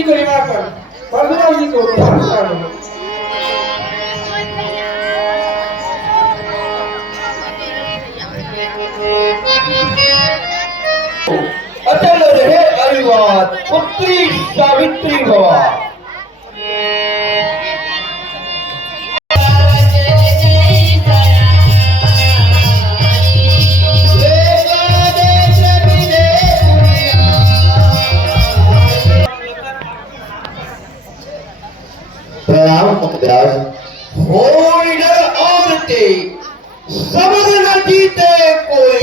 जी को रिवाकर परशुराम जी को ध्यान करो। अचल रहे अविवाद पुत्री सावित्री भवा। हो निडर औरते समझ न जीते कोई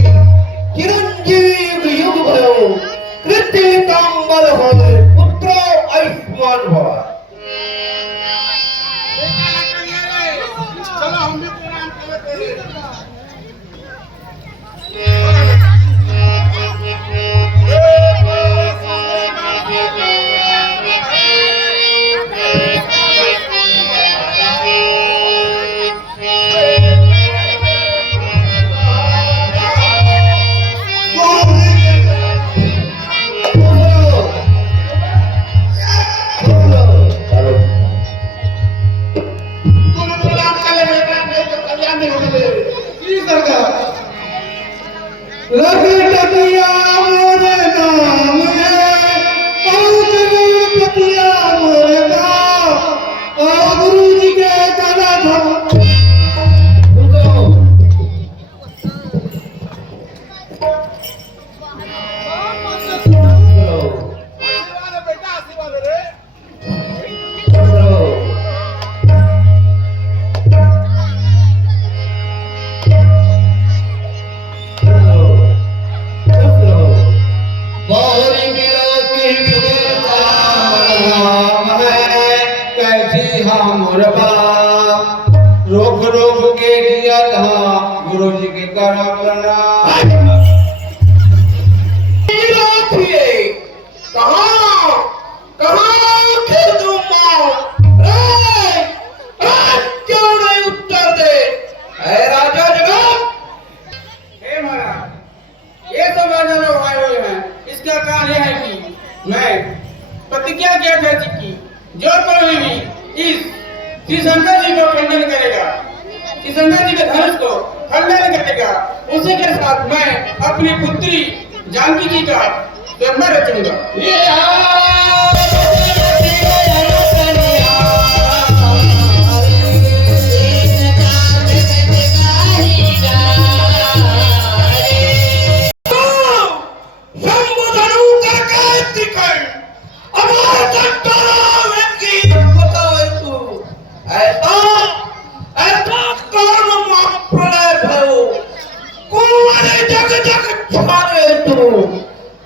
चिरंजीव युग भयो कृतिकांबर हो पुत्रो आयुष्मान भव। चलो हम भी प्रणाम करते हैं। रोक रोक के दिया था गुरु जी के करा प्रणाम। कहाँ थे तुम माँ? क्यों नहीं उत्तर दे? है राजा जगत? हे महाराज, ये सब राजा लोग आए हुए हैं। इसका कारण यह है कि मैं प्रतिज्ञा किया था कि जो कोई भी इस श्री शंकर जी को खंडन करेगा, श्री शंकर जी के धनुष को खंडन करेगा, उसी के साथ मैं अपनी पुत्री जानकी जी का स्वयंवर रचूंगा।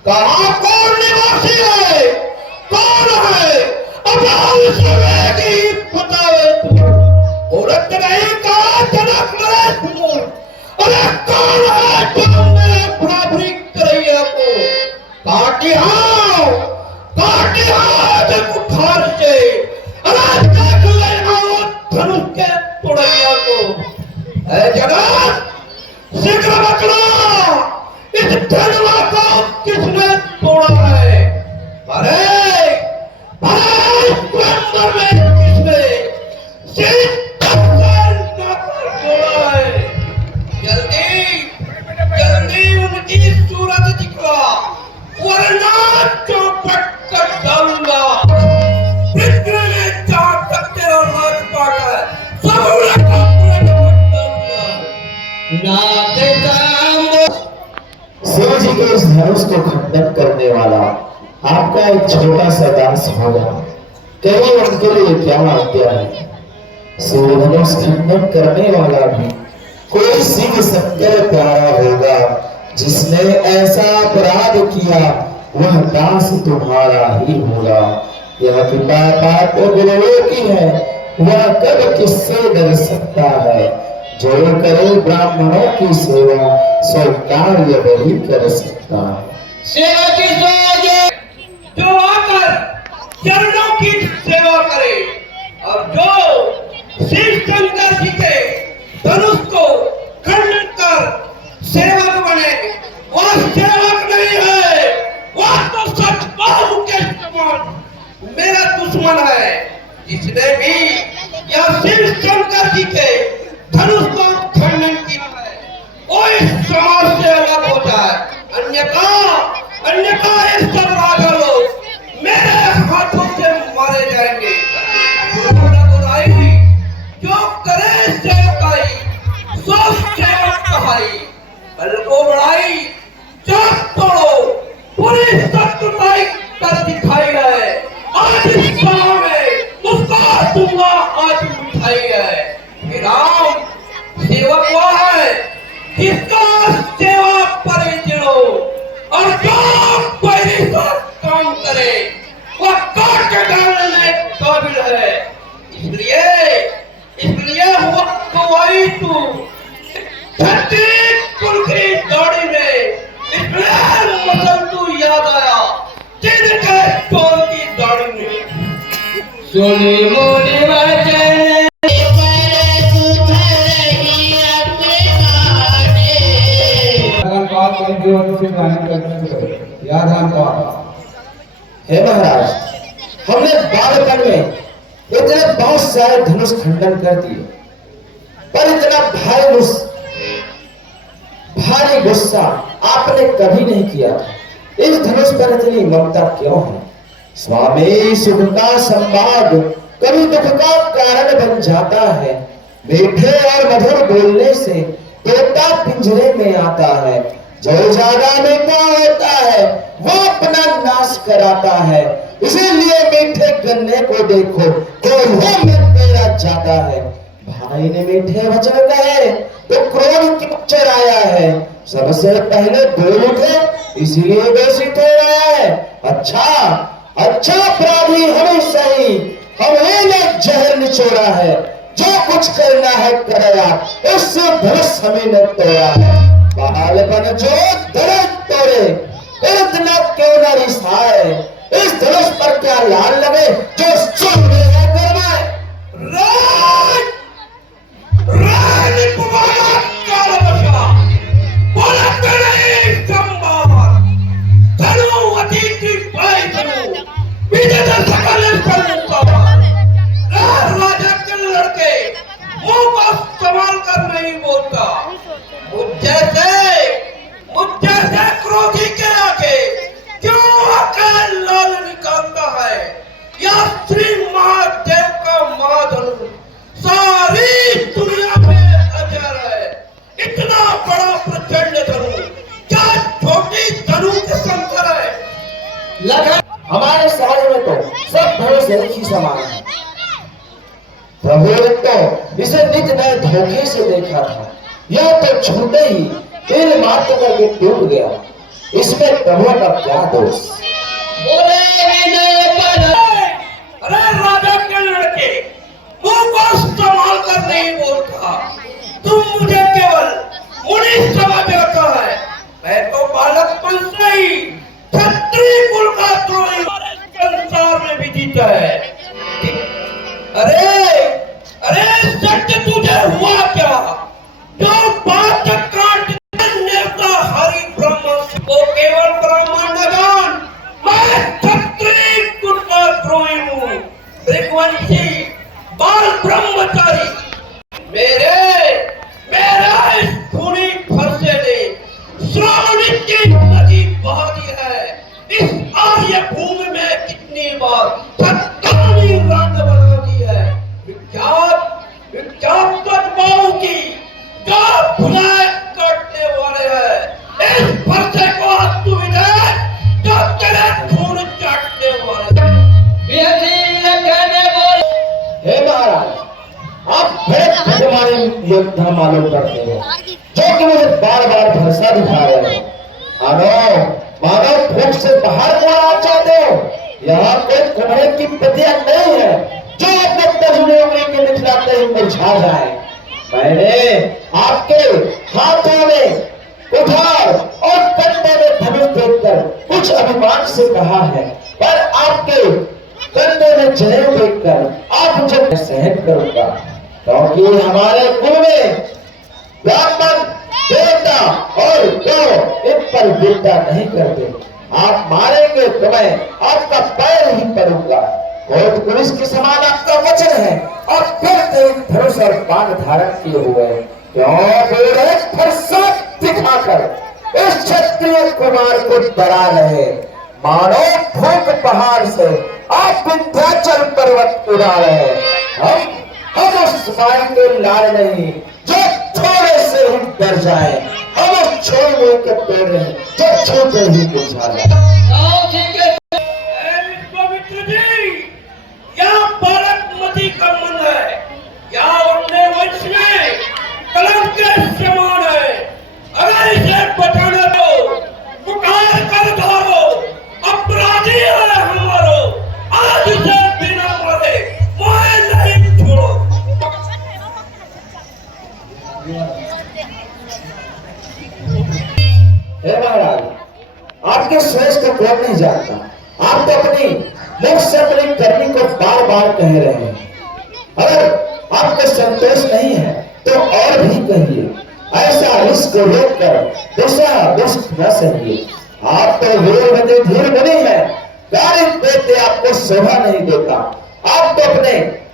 कहाँ कौन निवासी है? कौन है? अब की बतावे तू। औरत नहीं कहा जनक नरेश हूँ। अरे कौन है तुमने बराबरी करी आपको? काटी जब उठार से अरे देख लेना वो धनुष के तोड़ैया को। ऐ जगत शीघ्र बचना, इस धनुआ को किसने तोड़ा है? अरे स्वयंवर में किसने तोड़ा है? जल्दी उनकी सूरत दिखला, वरना चौपट कर डालूंगा। पृथ्वी में जहाँ तक तेरा राजपाट है सब उलट डालूंगा। शिव जी के इस धनुष को खंडन करने वाला आपका एक छोटा सा दास होगा, कहीं उनके लिए क्या हत्या है? शिव धनुष खंडन करने वाला भी कोई शिव शंकर प्यारा होगा, जिसने ऐसा अपराध किया वह दास तुम्हारा ही होगा। यह कृपा पाप गुरुओं की है, वह कब किससे डर सकता है? जो करे ब्राह्मणों की सेवा सो कार्य वही कर सकता है। सेवा की जो आकर चरणों की सेवा करे और जो शिव शंकर जी के धनुष को खंडन कर सेवक बने, वह सेवक नहीं है, वह तो सच बाहु के समान मेरा दुश्मन है, जिसने भी यह शिव शंकर जी के धनुष को खंडन किया है, वो इस समाज से अलग हो जाए, अन्यथा इस सब राजा लोग मेरे हाथों से मारे जाएंगे। जो करे सेवकाई, सो सेवक कहाई, बल को बढ़ाई, चाक तोड़ो, पूरी शत्रुताई कर दिखाई है। आज इस सभा में उसका दूंगा आज मिठाई है। राम सेवक वो है जिसका सेवा पर जिलो, और जो कोई काम करे वह काट डालने काबिल है। इसलिए हुआ तो वही तू कुल की दौड़ी में, इसलिए मसल तू याद आया जिन के चोर की दौड़ी में। सुनी मोनी वचन हे महाराज, हमने बालकन में इतने बहुत सारे धनुष खंडन कर दिए, पर इतना भारी गुस्सा आपने कभी नहीं किया था। इस धनुष पर इतनी ममता क्यों है? स्वामी, सुख का संवाद कभी दुख का कारण बन जाता है। मीठे और मधुर बोलने से तोता पिंजरे में आता है, जो ज्यादा मीठा होता है वो अपना नाश कराता है। इसीलिए मीठे गन्ने को देखो तो वो में पेरा जाता है। भाई ने मीठे वचन कहे तो क्रोध क्यों चराया है? सबसे पहले बोल उठे, इसीलिए दोषी ठहराया है। अच्छा अपराधी हमें सही, हमें ने जहर निचोड़ा है। जो कुछ करना है कराया, इससे धनुष हमें न तोड़ा है। बालपन जो दर्द तोड़े, इतना क्यों न रिसाए? इस धनुष पर क्या लाल लगे जो सुन है करवाए? राजा के लड़के मुंह को संभाल कर नहीं बोलता। मुझे से क्रोधी के आगे क्यों आकर लाल निकालता है? या श्री महादेव का महाधनु सारी दुनिया में अजर है। इतना बड़ा प्रचंड धनु क्या छोटी धनु के संकर है? लगा हमारे समाज में तो सब धनुष एक ही समान है। प्रभु ने तो इसे नित नए धोखे से देखा था, यह तो छूते ही तेरे मात्र करके टूट गया। इसमें प्रभु का क्या दोष? अरे राजा के लड़के मुंह को संभाल कर नहीं बोलता। तुम मुझे केवल मुनि समझ रखा है। मैं तो बालकपन से ही क्षत्रिय कुल का द्रोही संसार में भी जीता है। अरे सत्य तुझे हुआ क्या? जो बात काट नेता हरि ब्रह्म को केवल ब्राह्मण न जान, मैं क्षत्रिय कुल का द्रोही हूँ, ऋग्वंशी बाल ब्रह्मचारी। मेरा इस खूनी फरसे ने श्रावणी की नदी बहा दी है। इस आर्य भूमि में कितनी बार सत्तानी रंग बना दी है। विख्यात कदमाओं की जो भुलाए काटने वाले हैं। इस फरसे को तू विजय जो तेरे खून चाटने वाले। हे महाराज, आप बड़े हमारे योद्धा मालूम करते हो, जो कि मुझे बार बार भरोसा दिखा रहे हो। मानव भूख से बाहर जाना चाहते हो? यहाँ कोई कुम्हरे की प्रतिया नहीं है जो अपने तजुर्बे के दिखलाते ही मुरझा जाए। मैंने आपके हाथों में कुठार और कंधे में धनुष देखकर कुछ अभिमान से कहा है, पर आपके कंधे में जनेऊ देखकर आप मुझे सहन करूंगा, क्योंकि हमारे कुल में ब्राह्मण देवता और गौ इन पर विद्या नहीं करते। आप मारेंगे तो मैं आपका पैर ही पड़ूंगा। और पुलिस के समान आपका वचन है और फिर तेज धनुष और बाण धारण किए हुए क्यों बेड़े फरसा दिखाकर इस क्षत्रिय कुमार को डरा रहे। मानो भूख पहाड़ से आप विंध्याचल पर्वत उड़ा रहे। हम उस माई के लाल नहीं जो थोड़े से ही डर जाए। हम उस छोड़ने के पेड़ नहीं जो छोटे ही बुझा जाए। पवित्र जी, या बारामती का मन है या अपने वंश में कलंक के समान है। अगर इसे बचाना तो पुकार कर धरो, अपराधी है हमारो। आज इसे बिना मारे मोहे नहीं छोड़ो। हे महाराज, आपके श्रेष्ठ को कौन नहीं जानता। आप तो अपनी मुख से अपनी करनी को बार बार कह रहे हैं। अगर आपको संतोष नहीं है तो और भी कहिए। ऐसा रिस्क रोककर दूसरा रिस्क न सहिए। आप तो वीर बने धीर बने हैं, गाली देते आपको शोभा नहीं देता। आप तो अपने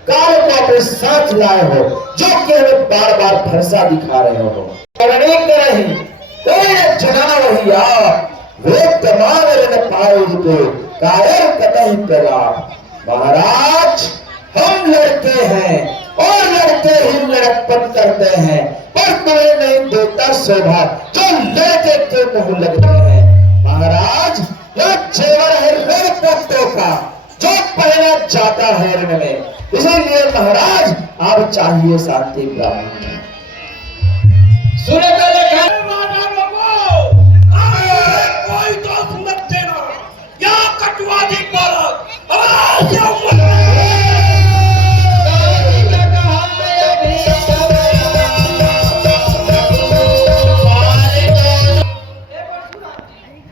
कार्य को अपने साथ लाए हो जो कि हमें बार बार फरसा दिखा रहे हो। करने के नहीं जना रही आप वे तमाम पाए को कायर कतई करा। महाराज, हम लड़के हैं और लड़के ही लड़कपन करते हैं, पर तुम्हें नहीं देता शोभा जो लड़के के मुंह लगते हैं। महाराज, यह जेवर है रण पत्तों का जो पहना जाता है रण में। इसीलिए महाराज, आप चाहिए शांति प्राप्त। सुने तो देखा कोई दोष मत देना या कटवादी बालक। आवाज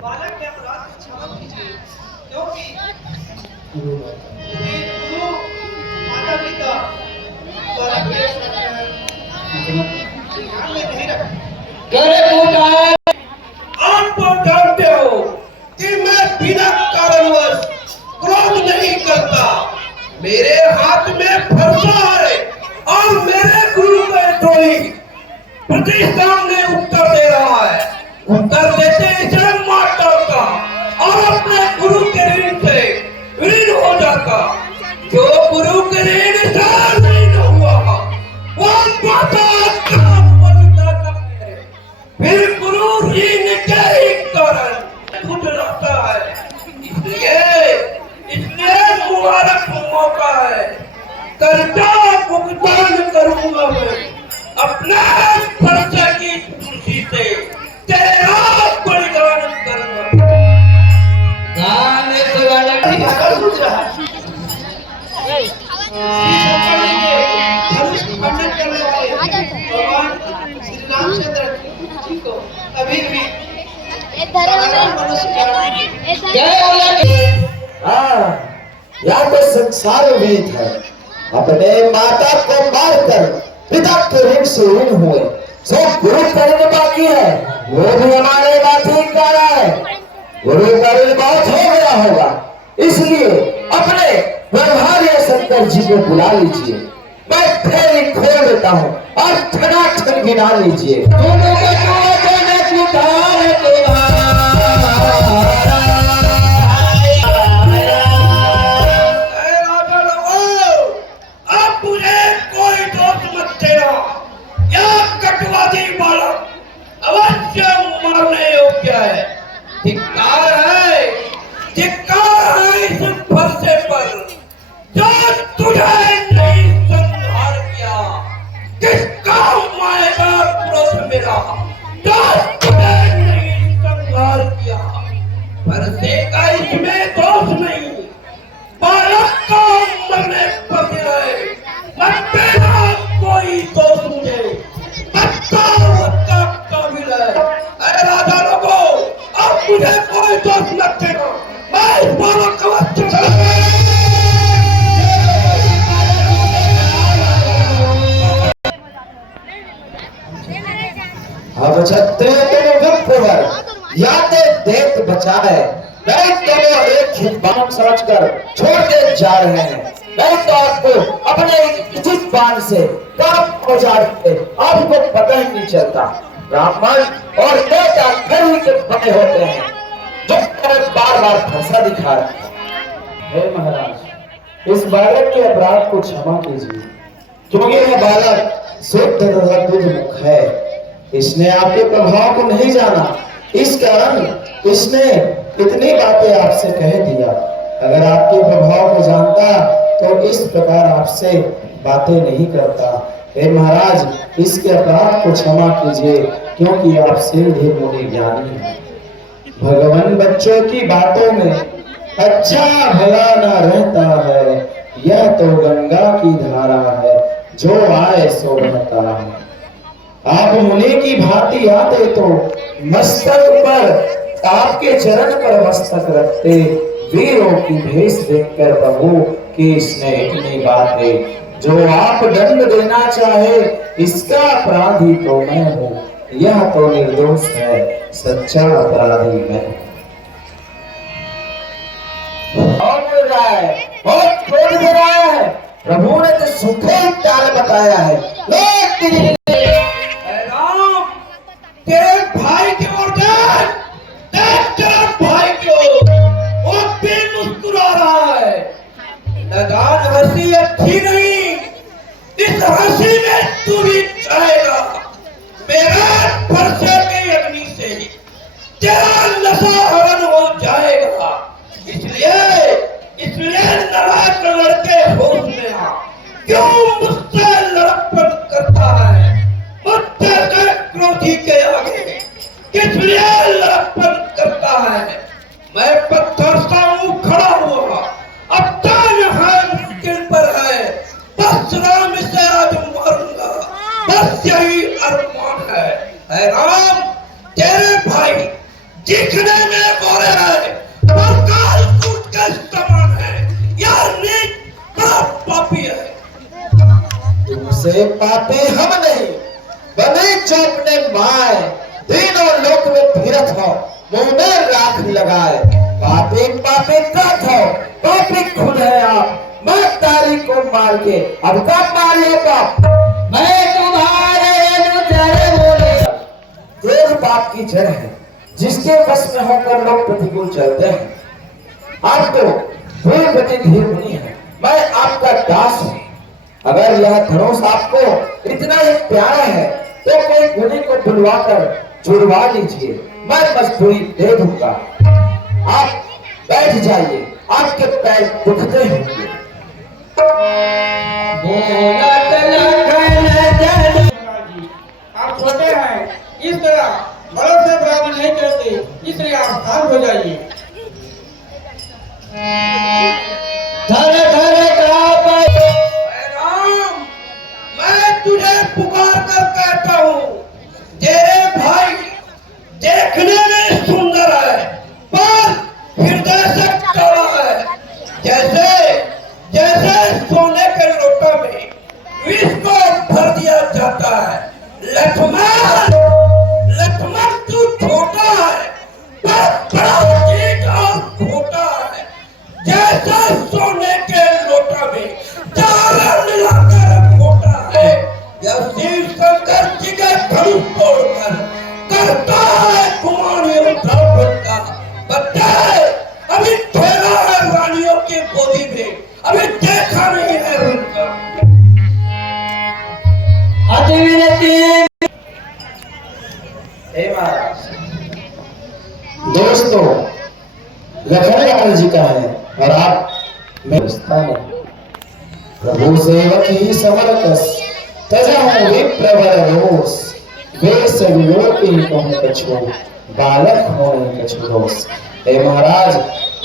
बालक के अपराध की क्षमा कीजिए, क्योंकि गुरु माता पिता बालक के ध्यान में नहीं रखते। आप तो जानते हो कि मैं बिना कारणवश क्रोध नहीं करता। मेरे हाथ में फरसा है और मेरे गुरु का टोली प्रतिष्ठान ने उत्तर दे रहा है। उत्तर देते इसे मार डालता और अपने गुरु के ऋण से ऋण हो जाता। जो गुरु के ऋण से ऋण हुआ वो माता का बनता है। फिर गुरु ऋण के ही कारण खुद रहता है। इसलिए मुबारक मौका है। कर्जा भुगतान करूंगा मैं अपने खर्चे की खुशी से। तेरा बलिदान करूंगा। गाने से वाला की आकर बुझ रहा है। धनुष खंडन करने वाले भगवान श्री रामचंद्र जी को कभी भी या तो संसार वीत है। अपने माता को मारकर पिता के ऋण से ऋण हुए। जो गुरु का ऋण बाकी है वो भी हमारे माथे का है। गुरु का ऋण बहुत हो गया होगा, इसलिए अपने व्यवहार्य शंकर जी को बुला लीजिए। मैं फेरी खोल देता हूँ और ठनाठन गिना लीजिए। दोनों के कटवादी बालक अवश्य मारने योग्य है। धिक्कार है इस फरसे पर जो तुझे नहीं संहार किया। किसका माएगा क्रोध मेरा जो तुझे नहीं संहार किया। है, नहीं तो वो एक खिदबान समझकर छोड़ते जा रहे हैं, नहीं तो आपको अपने उचित बाण से काम हो जाते, आपको पता ही नहीं चलता। ब्राह्मण और देवता खड़ी के बने होते हैं जो बार बार फंसा दिखा रहे हैं। हे महाराज, इस बालक के अपराध को क्षमा कीजिए, क्योंकि यह बालक शुद्ध तथा मुख है। इसने आपके प्रभाव को नहीं जाना, इस कारण इसने इतनी बातें आपसे कह दिया। अगर आपके प्रभाव को जानता तो इस प्रकार आपसे बातें नहीं करता। हे महाराज, इसके अपराध को क्षमा कीजिए, क्योंकि आप सीधे मुनि ज्ञानी हैं। भगवान बच्चों की बातों में अच्छा भला ना रहता है, यह तो गंगा की धारा है, जो आए सो बहता है। आप मुनि की भांति आते तो मस्तक पर आपके चरण पर मस्तक रखते, वीरों की भेष देखकर बहू कि इसने इतनी बातें, जो आप दंड देना चाहे इसका अपराधी तो मैं हूँ, यह तो निर्दोष है, सच्चा अपराधी मैं। और बोल रहा है, बहुत खोज दे रहा है, प्रभु ने तो सूखे ताल बताया है। तेरे भाई की ओर देख, तेरे भाई की ओर, वो भी मुस्कुरा रहा है। लगान हंसी अच्छी नहीं, इस हंसी में तू भी जाएगा। मेरा फरसे की अग्नि से तेरा नशा हरण हो जाएगा। इसलिए नाराज लड़के होश में आ, क्यों मुझसे लड़पन करता है? मुझसे क्रोधी के आगे किस लिए लड़पन करता है? मैं पत्थर सा हूँ खड़ा हुआ, अब तो यहाँ मुश्किल पर है, बस राम से आज मारूंगा, बस यही अरमान है। ऐ राम, तेरे भाई दिखने में गोरे है और काल कूट के समान है, यार नीच बड़ा पापी है। तुमसे पापी हम नहीं बने, जो अपने माए तीनों लोक में फिरत हो, मुंह में राख लगाए। पापी पापी त्रत हो, पापी खुद है आप, मैं तारी को मार के अब कब मारिएगा? मैं तुम्हारे जड़ बोले, क्रोध पाप की जड़ है, जिसके वश में होकर लोग प्रतिकूल चलते हैं। आप तो धीर गति धीर मुनि है, मैं आपका दास हूँ। अगर यह धनुष आपको इतना ही प्यारा है तो कोई मुनि को बुलवाकर जुड़वा लीजिए, मैं मजदूरी दे दूंगा। आप बैठ जाइए, आपके पैर दुखते होंगे। आप छोटे हैं, इस तरह बड़ों से बराबरी नहीं करते, इसलिए आप शांत हो जाइए। धरे धरे मैं तुझे पुकार कर कहता हूँ, तेरे भाई देखने में सुंदर है पर हृदय से कड़ा है। जैसे जैसे सोने के लोटा में विष को भर दिया जाता है। लक्ष्मण, लक्ष्मण तू छोटा है पर बड़ा ठीक और खोटा है। जैसे सोने के लोटा में चावल मिलाकर खोटा है, यह शिव शंकर जी के धनुष तोड़कर करता है कुमारी उठावन का। बच्चे अभी ठहरा है रानियों की गोदी में, अभी देखा नहीं है उनका। दोस्तों, लखनलाल जी का है और आप प्रभु सेवक ही समरकस, तजहु विप्रवर रोष, वेश विलोकी कहूँ कछु, बालक होने कछु दोष। हे महाराज,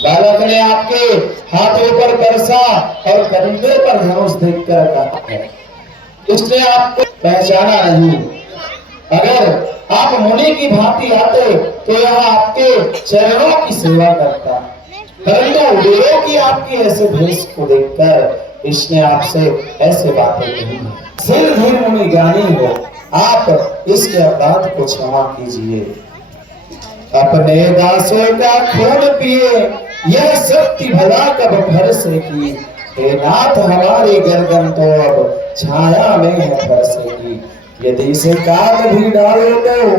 बालक ने आपके हाथों पर बरसा और कंधे पर धनुष देखकर कहा है, इसने आपको पहचाना नहीं। अगर आप मुनि की भांति आते तो यह आपके चरणों की सेवा करता, परंतु वीरों की आपकी ऐसे भेष को देखकर इसने आपसे ऐसे बातें कही। सिर धीर मुनि ज्ञानी हो, आप इसके अपराध को क्षमा कीजिए। अपने दासों का खून पिए, यह शक्ति भला कब भरसेगी। हे नाथ हमारी गर्दन तो अब छाया में है फरसेगी। यदि इसे काट भी डालो तो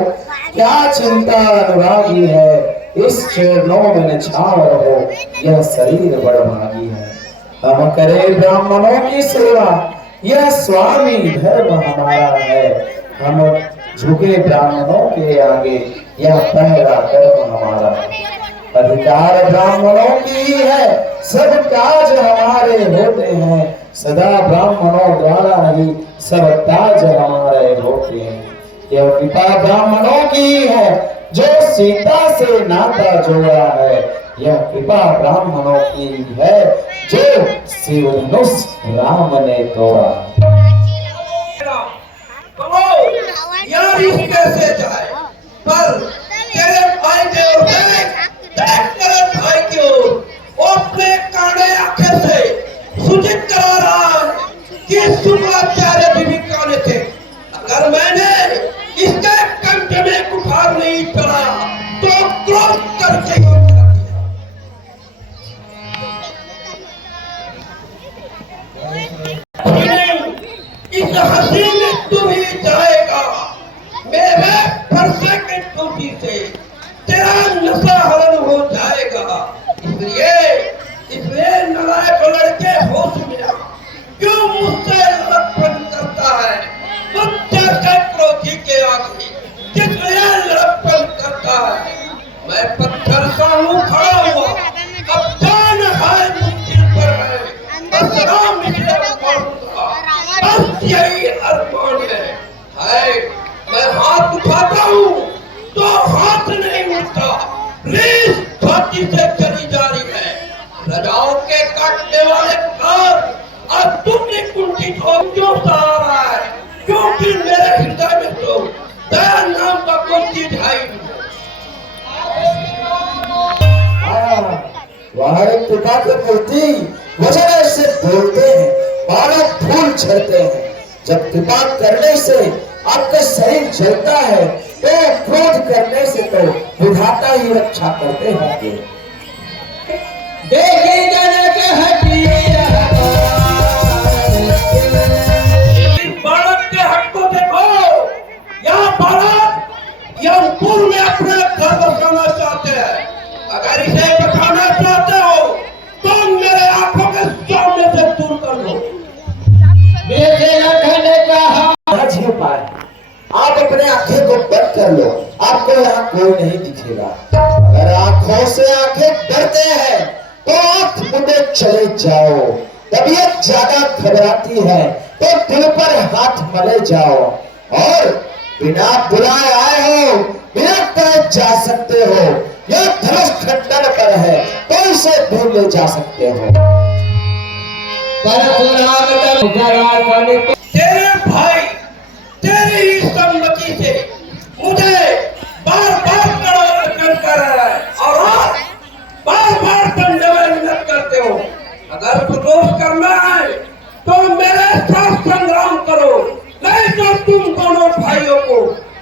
क्या चिंता अनुरागी है। इस चरणों में छाव रहो, यह शरीर बड़भागी है। हम करें ब्राह्मणों की सेवा, यह स्वामी धर्म हमारा है। हम झुके ब्राह्मणों के आगे, यह पहला कर्म हमारा है। अधिकार ब्राह्मणों की ही है, सब काज हमारे होते हैं। सदा ब्राह्मणों द्वारा ही सब काज हमारे होते हैं। यह कृपा ब्राह्मणों की ही है, जो सीता से नाता जोड़ा है। यह कृपा ब्राह्मणों की ही है, जो शिवधनुष राम ने तोड़ा। यार इस कैसे जाए, पर तेरे भाई के ओर देख तेरे भाई की ओर, वो अपने काने आंखें से सूचित करा रहा है कि शुक्राचार्य जी भी काने थे। अगर मैंने इसके कंठ में कुठार नहीं चढ़ाया तो क्रोध करके ही उठा दिया। इस हंसी में तू ही जाएगा, मेरे फरसे के टूटी से तेरा नशा हरण हो जाएगा। इसलिए नालायक लड़के होश में आ, क्यों मुझसे लड़कपन करता है। बच्चे से क्रोधी के आगे किसलिए लड़कपन करता है। मैं पत्थर सा हूँ खड़ा हुआ, अब जान है मुश्किल पर है, बस राम इसलिए मारूंगा, बस यही अरमान है। मैं हाथ उठाता हूँ तो हाथ नहीं उठता, रीस छाती से चली जा रही है। रजाओं के काटने वाले पुकार आज तुमने कुंठित हो क्यों सहारा है, क्योंकि मेरे हृदय में तो दया नाम का कोई चीज है ही नहीं। वहाँ एक पिता की मूर्ति वजह से बोलते हैं, बालों फूल झड़ते हैं। जब कृपा करने से आपका शरीर जलता है तो क्रोध करने से तो विधाता ही रक्षा करते होंगे। देखी जनक हटिया बालक के हक को देखो, यह बालक यमपुर में अपने घर बसाना चाहते हैं। अगर इसे बचाना चाहते हो तो मेरे आंखों के सामने से दूर कर लो। बेटे लखन ने कहा ना झेल पाए, आप अपने आंखें को बंद कर लो, आपको यहाँ कोई नहीं दिखेगा। अगर आंखों से आंखें डरते हैं तो आंख मुंडे चले जाओ। तबीयत ज्यादा घबराती है तो दिल पर हाथ मले जाओ, और बिना बुलाए आए हो, बिना कहे जा सकते हो। यह धनुष खंडन पर है तो इसे दूर ले जा सकते हो। तेरे भाई तेरी ही सम्मति से मुझे बार बार कड़ा कर रहा है और आप बार बार दंडवत करते हो। अगर प्रदोष करना है तो मेरे साथ संग्राम करो, नहीं तो तुम दोनों भाइयों को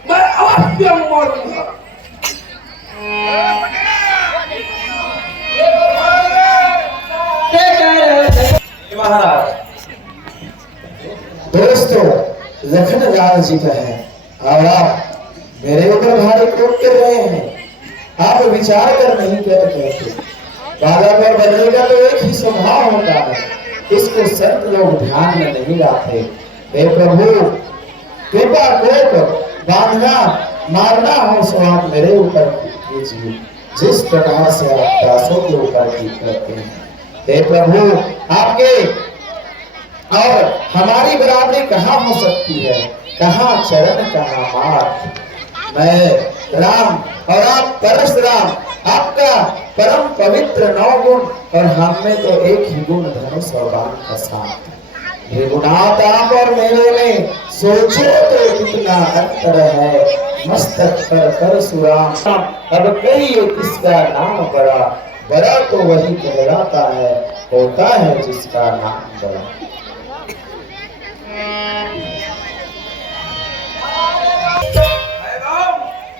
मैं अवश्य मारूंगा। महाराज दोस्तों, लखन लाल जी का है और आप मेरे ऊपर भारी क्रोध कर रहे हैं। आप विचार कर नहीं कर कहते, बालक और बदले का तो एक ही स्वभाव होता है, इसको संत लोग ध्यान में नहीं लाते। हे प्रभु, कृपा को बांधना मारना हो सो आप मेरे ऊपर कीजिए, जिस प्रकार से आप दासों के ऊपर करते हैं। हे प्रभु, आपके और हमारी बराबरी कहाँ हो सकती है, कहाँ चरण कहाँ मार। मैं राम और आप परशुराम, आपका परम पवित्र 9 गुण और हम में तो एक ही गुण धनुष और बाण का साथ। त्रिगुणात आप और मेरे में सोचो तो कितना अंतर है। मस्तक पर परशुराम, अब कहिए किसका नाम बड़ा, बड़ा तो वही कहलाता है, होता है जिसका नाम बड़ा।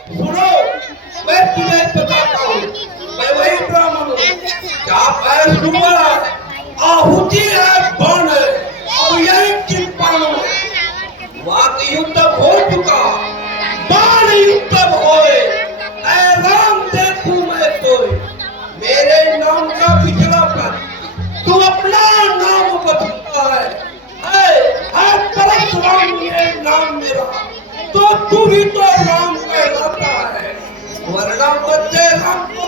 सुनो, मैं तुझे बताता हूँ, मैं वही ब्राह्मण हूँ। क्या पैर आहुति है बाण है और यही कृपाणु है। वाक युद्ध हो चुका, बाण युद्ध होए, ऐ राम देखूं मैं तोय। मेरे नाम का पिछड़ापन तू अपना नाम बदलता है परशुराम ये नाम मेरा, तो तू भी तो राम कहलाता है। वरना बच्चे राम को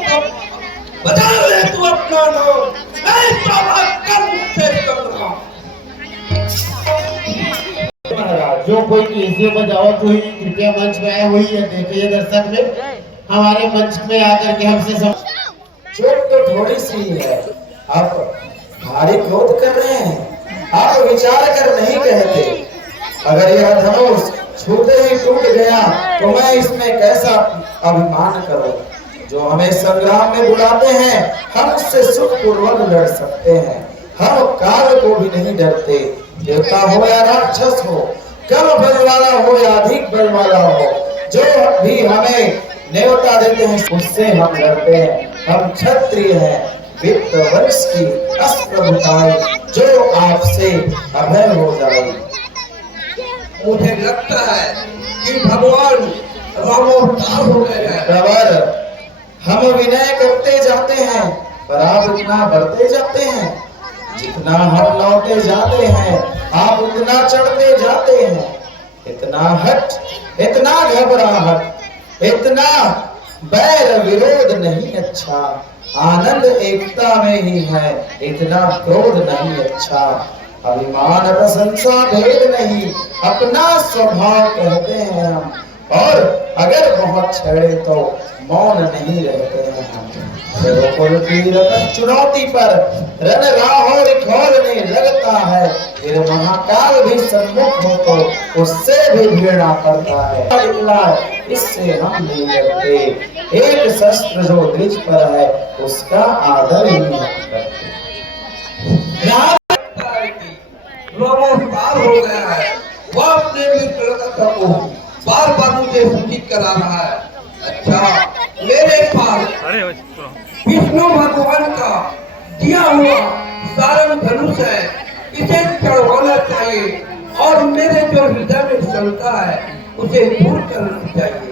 बदल ले तू अपना नाम, ऐसा बात कर मुझसे कमरा। महाराज जो कोई कीजिए बजावत हुई कृपया मंच में आए हुई है। देखिए दर्शक में हमारे मंच में आकर के हमसे चोट तो थोड़ी सी है, आप भारी क्रोध कर रहे हैं, आप विचार कर नहीं कहते। अगर यह धनुष छूते ही टूट गया तो मैं इसमें कैसा अभिमान करूं। जो हमें संग्राम में बुलाते हैं हम उससे सुखपूर्वक लड़ सकते हैं। हम काल को भी नहीं डरते, देवता हो या राक्षस हो, कम बल वाला हो या अधिक बल वाला हो, जो भी हमें न्योता देते हैं उससे हम लड़ते हैं। हम क्षत्रिय हैं, वित्त वंश की अस्प्रभुताई जो आपसे अभय हो जाए। मुझे लगता है कि भगवान रामोवतार हो गए हैं। प्रवर हम विनय करते जाते हैं पर आप इतना बढ़ते जाते हैं। जितना हम लौटे जाते हैं आप उतना चढ़ते जाते हैं। इतना हट, इतना घबराहट, इतना बैर विरोध नहीं अच्छा। आनंद एकता में ही है, इतना क्रोध नहीं अच्छा। अभिमान प्रशंसा भेद नहीं, अपना स्वभाव कहते हैं हम। और अगर बहुत छेड़े तो मौन नहीं रहते हैं हम। चुनौती पर रण राहोर खोलने लगता है, फिर महाकाल भी सम्मुख हो तो उससे भी भिड़ना पड़ता है। इससे हम नहीं डरते। एक शस्त्र जो निज पर है उसका आदर ही नहीं करते। रामोवतार हो गया है, वह अपने मित्रता को बार बार मुझे सूचित करा रहा है। अच्छा, मेरे पास विष्णु भगवान का दिया हुआ सारंग धनुष है, इसे चढ़वाना चाहिए और मेरे जो हृदय में शंका है उसे दूर करना चाहिए।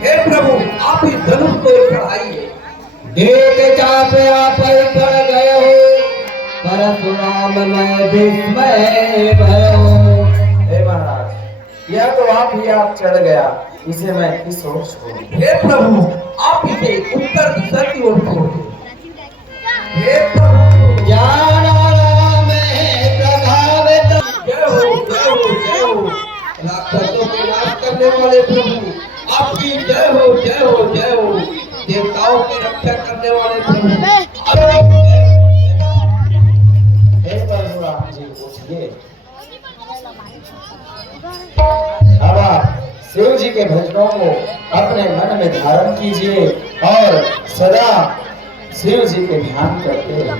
हे प्रभु, आप इस धनुष को चढ़ाइए। देख चाप आप पड़ गए हो, परशुराम में विस्मय भयो। हे महाराज, यह तो आप ही आप चढ़ गया, इसे मैं किस ओर छोड़ूं? हे प्रभु, आप इसे उत्तर दिशा की ओर छोड़िए। हे प्रभु, ज्ञान में प्रभावित। जय हो, जय हो, जय हो। राक्षसों के नाश करने वाले प्रभु, आपकी जय हो, जय हो, जय हो। देवताओं की रक्षा करने वाले प्रभु, आपकी जय हो। हे परशुराम जी उठिए। अब आप शिव जी के भजनों को अपने मन में धारण कीजिए और सदा शिव जी के ध्यान करते रहिए।